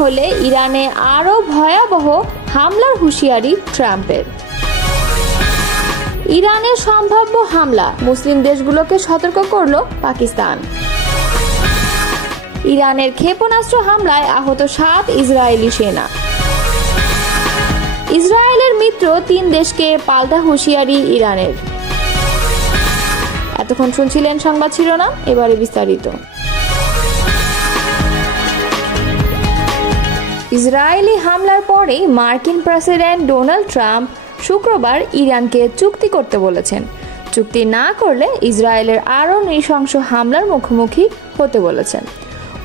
হলে ইরানে আরও ভয়াবহ হামলার হুঁশিয়ারি ট্রাম্পের। ইরানের সম্ভাব্য হামলা, মুসলিম দেশগুলোকে সতর্ক করল পাকিস্তান। ইরানের ক্ষেপণাস্ত্র হামলায় আহত 7 ইসরায়েলি সেনা। ইসরায়েলের মিত্র 3 দেশকে পাল্টা হুঁশিয়ারি ইরানের। এতক্ষণ শুনছিলেন সংবাদ শিরোনাম, এবারে বিস্তারিত। ইসরায়েলি হামলার পরেই মার্কিন প্রেসিডেন্ট ডোনাল্ড ট্রাম্প শুক্রবার ইরানকে চুক্তি করতে বলেছেন। চুক্তি না করলে ইসরায়েলের আরও নৃশংস হামলার মুখোমুখি হতে বলেছেন।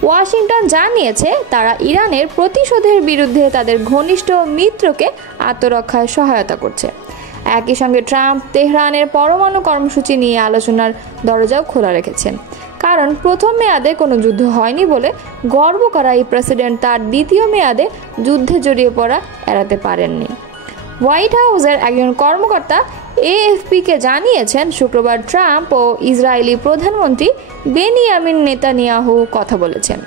ওয়াশিংটন জানিয়েছে তারা ইরানের প্রতিশোধের বিরুদ্ধে তাদের ঘনিষ্ঠ মিত্রকে আত্মরক্ষায় সহায়তা করছে। একই সঙ্গে ট্রাম্প তেহরানের পরমাণু কর্মসূচি নিয়ে আলোচনার দরজাও খোলা রেখেছেন, কারণ প্রথম মেয়াদে কোনো যুদ্ধ হয়নি বলে গর্ব করা এই প্রেসিডেন্ট তার দ্বিতীয় মেয়াদে যুদ্ধে জড়িয়ে পড়া এড়াতে পারেননি। হোয়াইট হাউসের একজন কর্মকর্তা এএফপিকে জানিয়েছেন শুক্রবার ট্রাম্প ও ইসরায়েলি প্রধানমন্ত্রী বেনিয়ামিন নেতানিয়াহু কথা বলেছেন।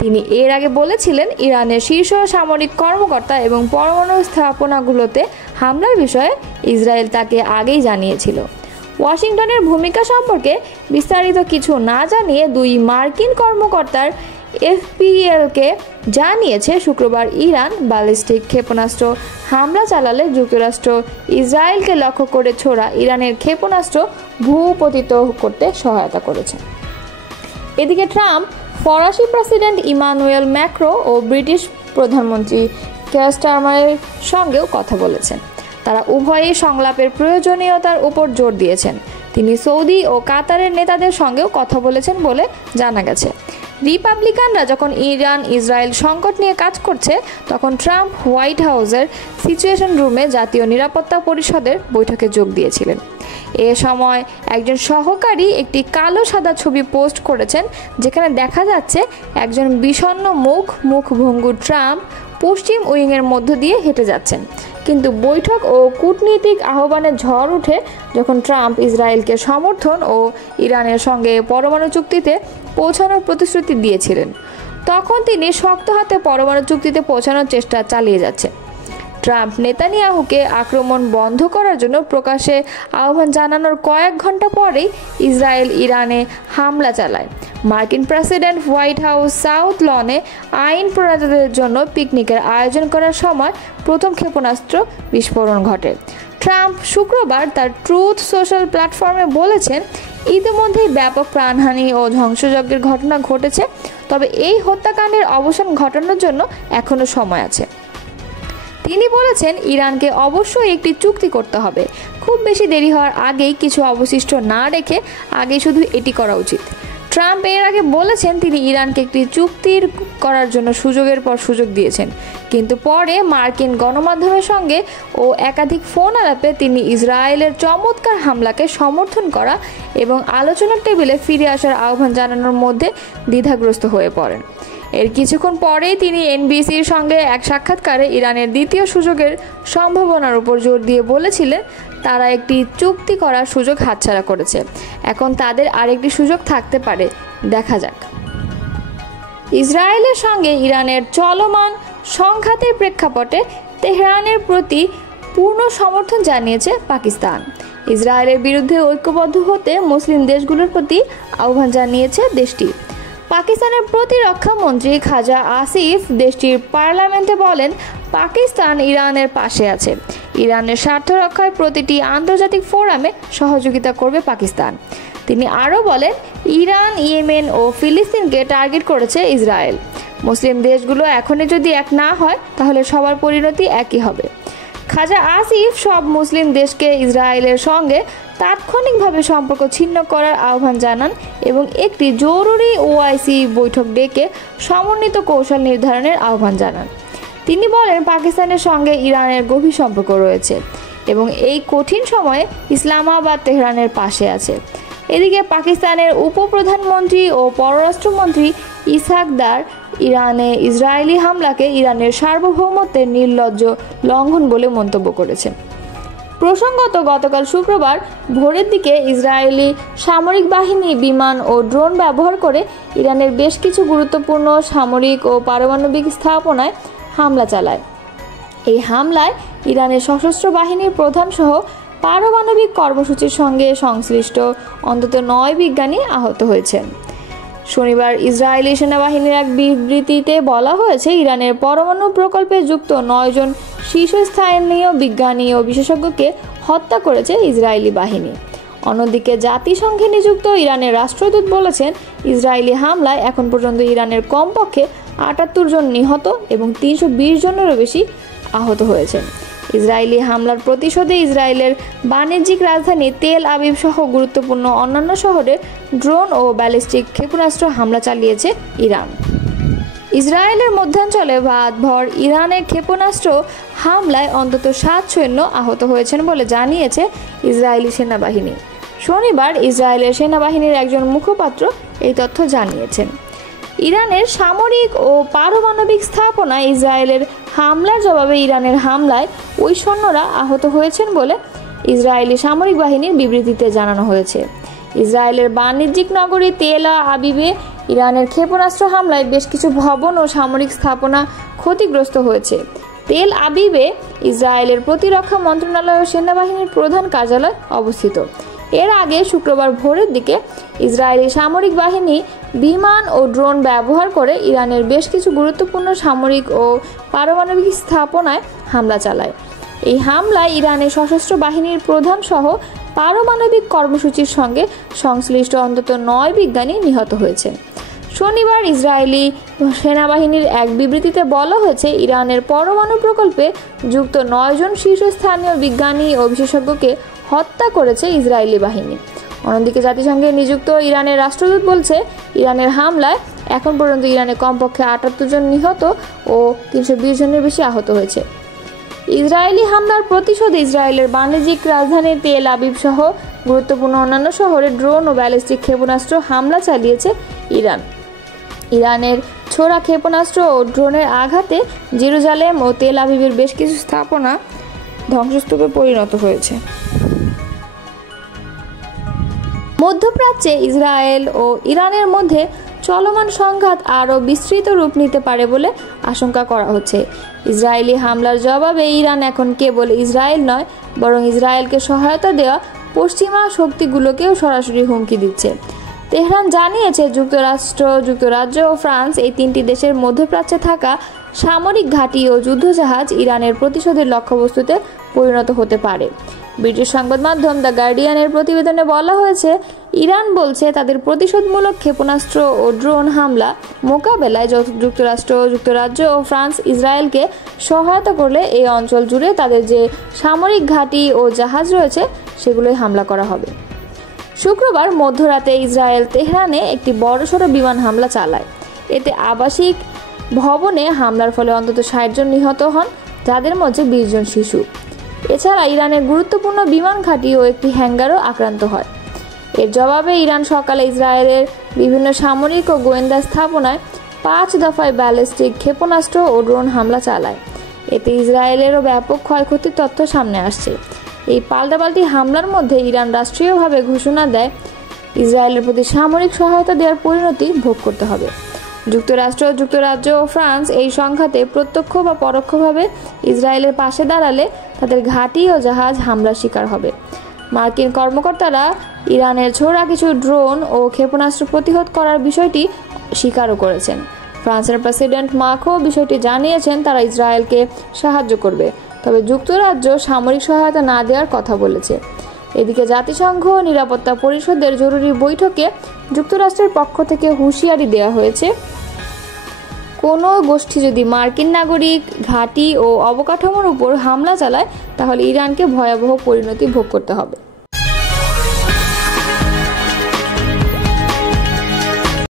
তিনি এর আগে বলেছিলেন ইরানের শীর্ষ সামরিক কর্মকর্তা এবং পরমাণু স্থাপনাগুলোতে হামলার বিষয়ে ইসরায়েল তাকে আগেই জানিয়েছিল। ওয়াশিংটনের ভূমিকা সম্পর্কে বিস্তারিত কিছু না জানিয়ে 2 মার্কিন কর্মকর্তার এফপিএলকে জানিয়েছে শুক্রবার ইরান ব্যালিস্টিক ক্ষেপণাস্ত্র হামলা চালালে যুক্তরাষ্ট্র ইসরায়েলকে লক্ষ্য করে ছোড়া ইরানের ক্ষেপণাস্ত্র ভূপতিত করতে সহায়তা করেছে। এদিকে ট্রাম্প ফরাসি প্রেসিডেন্ট ইমানুয়েল ম্যাক্রো ও ব্রিটিশ প্রধানমন্ত্রী কেয়ার স্টারমারের সঙ্গেও কথা বলেছেন। তারা উভয়ই সংলাপের প্রয়োজনীয়তার উপর জোর দিয়েছেন। তিনি সৌদি ও কাতারের নেতাদের সঙ্গেও কথা বলেছেন বলে জানা গেছে। রিপাবলিকানরা যখন ইরান ইসরায়েল সংকট নিয়ে কাজ করছে, তখন ট্রাম্প হোয়াইট হাউসের সিচুয়েশন রুমে জাতীয় নিরাপত্তা পরিষদের বৈঠকে যোগ দিয়েছিলেন। এ সময় একজন সহকারী একটি কালো সাদা ছবি পোস্ট করেছেন, যেখানে দেখা যাচ্ছে একজন বিষণ্ণ মুখভঙ্গুর ট্রাম্প পশ্চিম উইংয়ের মধ্য দিয়ে হেঁটে যাচ্ছেন। কিন্তু বৈঠক ও কূটনীতিক আহ্বানের ঝড় ওঠে যখন ট্রাম্প ইসরায়েলকে সমর্থন ও ইরানের সঙ্গে পরমাণু চুক্তিতে পৌঁছানোর প্রতিশ্রুতি দিয়েছিলেন। তখন তিনি শক্ত হাতে পরমাণু চুক্তিতে পৌঁছানোর চেষ্টা চালিয়ে যাচ্ছেন। ট্রাম্প নেতানিয়াহুকে আক্রমণ বন্ধ করার জন্য প্রকাশ্যে আহ্বান জানানোর কয়েক ঘন্টা পরেই ইসরায়েল ইরানে হামলা চালায়। মার্কিন প্রেসিডেন্ট হোয়াইট হাউস সাউথ লনে আইন প্রণেতাদের জন্য পিকনিকের আয়োজন করার সময় প্রথম ক্ষেপণাস্ত্র বিস্ফোরণ ঘটে। ট্রাম্প শুক্রবার তার ট্রুথ সোশ্যাল প্ল্যাটফর্মে বলেছেন, ইতিমধ্যেই ব্যাপক প্রাণহানি ও ধ্বংসযজ্ঞের ঘটনা ঘটেছে, তবে এই হত্যাকাণ্ডের অবসান ঘটানোর জন্য এখনও সময় আছে। তিনি বলেছেন, ইরানকে অবশ্যই একটি চুক্তি করতে হবে। খুব বেশি দেরি হওয়ার আগেই কিছু অবশিষ্ট না রেখে আগে শুধু এটি করা উচিত। ট্রাম্প এর আগে বলেছেন তিনি ইরানকে একটি চুক্তির করার জন্য সুযোগের পর সুযোগ দিয়েছেন, কিন্তু পরে মার্কিন গণমাধ্যমের সঙ্গে ও একাধিক ফোন আলাপে তিনি ইসরায়েলের চমৎকার হামলাকে সমর্থন করা এবং আলোচনার টেবিলে ফিরে আসার আহ্বান জানানোর মধ্যে দ্বিধাগ্রস্ত হয়ে পড়েন। এর কিছুক্ষণ পরেই তিনি এনবিসির সঙ্গে এক সাক্ষাৎকারে ইরানের দ্বিতীয় সুযোগের সম্ভাবনার উপর জোর দিয়ে বলেছিলেন তারা একটি চুক্তি করার সুযোগ হাতছাড়া করেছে, এখন তাদের আরেকটি সুযোগ থাকতে পারে, দেখা যাক। ইসরায়েলের সঙ্গে ইরানের চলমান সংঘাতের প্রেক্ষাপটে তেহরানের প্রতি পূর্ণ সমর্থন জানিয়েছে পাকিস্তান। ইসরায়েলের বিরুদ্ধে ঐক্যবদ্ধ হতে মুসলিম দেশগুলোর প্রতি আহ্বান জানিয়েছে দেশটি। পাকিস্তানের প্রতিরক্ষা মন্ত্রী খাজা আসিফ দেশটির পার্লামেন্টে বলেন, পাকিস্তান ইরানের পাশে আছে। ইরানের স্বার্থ রক্ষায় প্রতিটি আন্তর্জাতিক ফোরামে সহযোগিতা করবে পাকিস্তান। তিনি আরও বলেন, ইরান, ইয়েমেন ও ফিলিস্তিনকে টার্গেট করেছে ইসরায়েল। মুসলিম দেশগুলো এখনই যদি এক না হয় তাহলে সবার পরিণতি একই হবে। খাজা আসিফ সব মুসলিম দেশকে ইসরায়েলের সঙ্গে তাৎক্ষণিকভাবে সম্পর্ক ছিন্ন করার আহ্বান জানান এবং একটি জরুরি ওআইসি বৈঠক ডেকে সমন্বিত কৌশল নির্ধারণের আহ্বান জানান। তিনি বলেন, পাকিস্তানের সঙ্গে ইরানের গভীর সম্পর্ক রয়েছে এবং এই কঠিন সময়ে ইসলামাবাদ তেহরানের পাশে আছে। এদিকে পাকিস্তানের উপপ্রধানমন্ত্রী ও পররাষ্ট্রমন্ত্রী ইসহাক দার ইরানে ইসরায়েলি হামলাকে ইরানের সার্বভৌমত্বের নির্লজ্জ লঙ্ঘন বলে মন্তব্য করেছেন। প্রসঙ্গত গতকাল শুক্রবার ভোরের দিকে ইসরায়েলি সামরিক বাহিনী বিমান ও ড্রোন ব্যবহার করে ইরানের বেশ কিছু গুরুত্বপূর্ণ সামরিক ও পারমাণবিক স্থাপনায় হামলা চালায়। এই হামলায় ইরানের সশস্ত্র বাহিনীর প্রধান সহ পারমাণবিক কর্মসূচির সঙ্গে সংশ্লিষ্ট অন্তত 9 বিজ্ঞানী আহত হয়েছেন। শনিবার ইসরায়েলি সেনাবাহিনীর এক বিবৃতিতে বলা হয়েছে, ইরানের পরমাণু প্রকল্পে যুক্ত 9 জন শীর্ষস্থানীয় বিজ্ঞানী ও বিশেষজ্ঞকে হত্যা করেছে ইসরায়েলি বাহিনী। অন্যদিকে জাতিসংঘে নিযুক্ত ইরানের রাষ্ট্রদূত বলেছেন, ইসরায়েলি হামলায় এখন পর্যন্ত ইরানের কমপক্ষে 78 জন নিহত এবং 320 জনেরও বেশি আহত হয়েছেন। ইসরায়েলি হামলার প্রতিশোধে ইসরায়েলের বাণিজ্যিক রাজধানী তেল আবিব সহ গুরুত্বপূর্ণ অন্যান্য শহরে ড্রোন ও ব্যালিস্টিক ক্ষেপণাস্ত্র হামলা চালিয়েছে ইরান। ইসরায়েলের মধ্যাঞ্চলে রাতভর ইরানের ক্ষেপণাস্ত্র হামলায় অন্তত 7 সৈন্য আহত হয়েছেন বলে জানিয়েছে ইসরায়েলি সেনাবাহিনী। শনিবার ইসরায়েলের সেনাবাহিনীর একজন মুখপাত্র এই তথ্য জানিয়েছেন। ইরানের সামরিক ও পারমাণবিক স্থাপনায় ইসরায়েলের হামলার জবাবে ইরানের হামলায় ওই সৈন্যরা আহত হয়েছেন বলে ইসরায়েলি সামরিক বাহিনীর বিবৃতিতে জানানো হয়েছে। ইসরায়েলের বাণিজ্যিক নগরী তেল আবিবে ইরানের ক্ষেপণাস্ত্র হামলায় বেশ কিছু ভবন ও সামরিক স্থাপনা ক্ষতিগ্রস্ত হয়েছে। তেল আবিবে ইসরায়েলের প্রতিরক্ষা মন্ত্রণালয় ও সেনাবাহিনীর প্রধান কার্যালয় অবস্থিত। এর আগে শুক্রবার ভোরের দিকে ইসরায়েলি সামরিক বাহিনী বিমান ও ড্রোন ব্যবহার করে ইরানের বেশ কিছু গুরুত্বপূর্ণ সামরিক ও পারমাণবিক স্থাপনায় হামলা চালায়। এই হামলায় ইরানের সশস্ত্র বাহিনীর প্রধান সহ পারমাণবিক কর্মসূচির সঙ্গে সংশ্লিষ্ট অন্তত 9 বিজ্ঞানী নিহত হয়েছেন। শনিবার ইসরায়েলি সেনাবাহিনীর এক বিবৃতিতে বলা হয়েছে, ইরানের পরমাণু প্রকল্পে যুক্ত 9 জন শীর্ষস্থানীয় বিজ্ঞানী ও বিশেষজ্ঞকে হত্যা করেছে ইসরায়েলি বাহিনী। অন্যদিকে জাতিসংঘে নিযুক্ত ইরানের রাষ্ট্রদূত বলছে, ইরানের হামলায় এখন পর্যন্ত ইরানে কমপক্ষে 78 জন নিহত ও 320 জনের বেশি আহত হয়েছে। ইসরায়েলি হামলার প্রতিশোধে ইসরায়েলের বাণিজ্যিক রাজধানী তেল আবিব সহ গুরুত্বপূর্ণ অন্যান্য শহরে ড্রোন ও ব্যালিস্টিক ক্ষেপণাস্ত্র হামলা চালিয়েছে ইরান। ইরানের ছোড়া ক্ষেপণাস্ত্র ও ড্রোনের আঘাতে জেরুজালেম ও তেল আবিবের বেশ কিছু স্থাপনা ধ্বংসস্তূপে পরিণত হয়েছে। মধ্যপ্রাচ্যে ইসরায়েল ও ইরানের মধ্যে চলমান সংঘাত আরও বিস্তৃত রূপ নিতে পারে বলে আশঙ্কা করা হচ্ছে। ইসরায়েলি হামলার জবাবে ইরান এখন কেবল ইসরায়েল নয়, বরং ইসরায়েলকে সহায়তা দেওয়া পশ্চিমা শক্তিগুলোকেও সরাসরি হুমকি দিচ্ছে। তেহরান জানিয়েছে, যুক্তরাজ্য ও ফ্রান্স এই 3টি দেশের মধ্যপ্রাচ্যে থাকা সামরিক ঘাঁটি ও যুদ্ধজাহাজ ইরানের প্রতিশোধের লক্ষ্যবস্তুতে পরিণত হতে পারে। ব্রিটিশ সংবাদ মাধ্যম দ্য গার্ডিয়ানের প্রতিবেদনে বলা হয়েছে, ইরান বলছে তাদের প্রতিশোধমূলক ক্ষেপণাস্ত্র ও ড্রোন হামলা মোকাবেলায় যুক্তরাজ্য ও ফ্রান্স ইসরায়েলকে সহায়তা করলে এই অঞ্চল জুড়ে তাদের যে সামরিক ঘাঁটি ও জাহাজ রয়েছে সেগুলোই হামলা করা হবে। শুক্রবার মধ্যরাতে ইসরায়েল তেহরানে একটি বড়সড় বিমান হামলা চালায়। এতে আবাসিক ভবনে হামলার ফলে অন্তত 60 জন নিহত হন, যাদের মধ্যে 20 জন শিশু। এছাড়া ইরানের গুরুত্বপূর্ণ বিমান ঘাঁটি ও একটি হ্যাঙ্গারও আক্রান্ত হয়। এর জবাবে ইরান সকালে ইসরায়েলের বিভিন্ন সামরিক ও গোয়েন্দা স্থাপনায় 5 দফায় ব্যালিস্টিক ক্ষেপণাস্ত্র ও ড্রোন হামলা চালায়। এতে ইসরায়েলেরও ব্যাপক ক্ষয়ক্ষতির তথ্য সামনে আসছে। এই পাল্টাপাল্টি হামলার মধ্যে ইরান রাষ্ট্রীয়ভাবে ঘোষণা দেয়, ইসরায়েলের প্রতি সামরিক সহায়তা দেওয়ার পরিণতি ভোগ করতে হবে। যুক্তরাজ্য ও ফ্রান্স এই সংঘাতে প্রত্যক্ষ বা পরোক্ষভাবে ইসরায়েলের পাশে দাঁড়ালে তাদের ঘাঁটি ও জাহাজ হামলার শিকার হবে। মার্কিন কর্মকর্তারা ইরানের ছোড়া কিছু ড্রোন ও ক্ষেপণাস্ত্র প্রতিহত করার বিষয়টি স্বীকারও করেছেন। ফ্রান্সের প্রেসিডেন্ট মাখো বিষয়টি জানিয়েছেন, তারা ইসরায়েলকে সাহায্য করবে, তবে যুক্তরাজ্য সামরিক সহায়তা না দেওয়ার কথা বলেছে। এদিকে জাতিসংঘ নিরাপত্তা পরিষদের জরুরি বৈঠকে যুক্তরাষ্ট্রের পক্ষ থেকে হুঁশিয়ারি দেওয়া হয়েছে, কোনো গোষ্ঠী যদি মার্কিন নাগরিক, ঘাঁটি ও অবকাঠামোর উপর হামলা চালায় তাহলে ইরানকে ভয়াবহ পরিণতি ভোগ করতে হবে।